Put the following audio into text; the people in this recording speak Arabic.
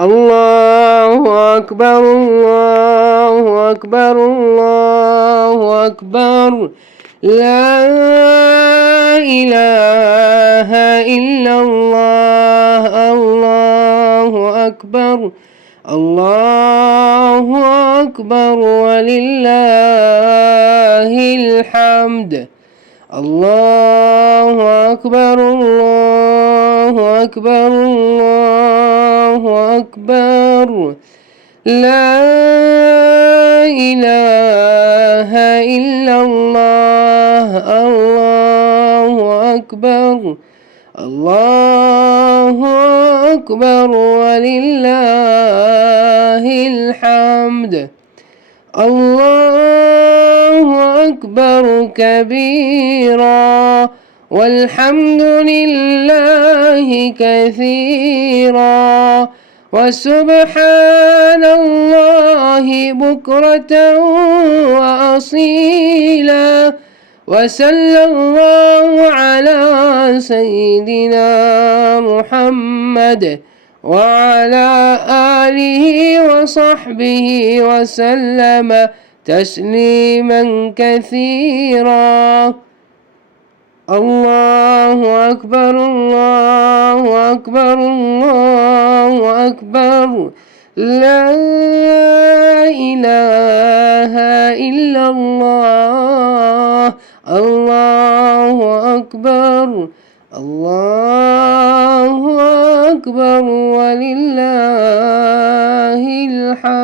الله أكبر الله أكبر الله أكبر. لا إله إلا الله. الله أكبر الله أكبر ولله الحمد. الله أكبر الله أكبر الله أكبر. لا إله إلا الله. الله أكبر الله أكبر ولله الحمد. الله أكبر كبيرا والحمد لله كثيرا وسبحان الله بكرة وأصيلا. وصلى الله على سيدنا محمد وعلى آله وصحبه وسلم تسليما كثيرا. الله أكبر الله أكبر الله أكبر. لا إله إلا الله. الله أكبر الله أكبر ولله الحمد.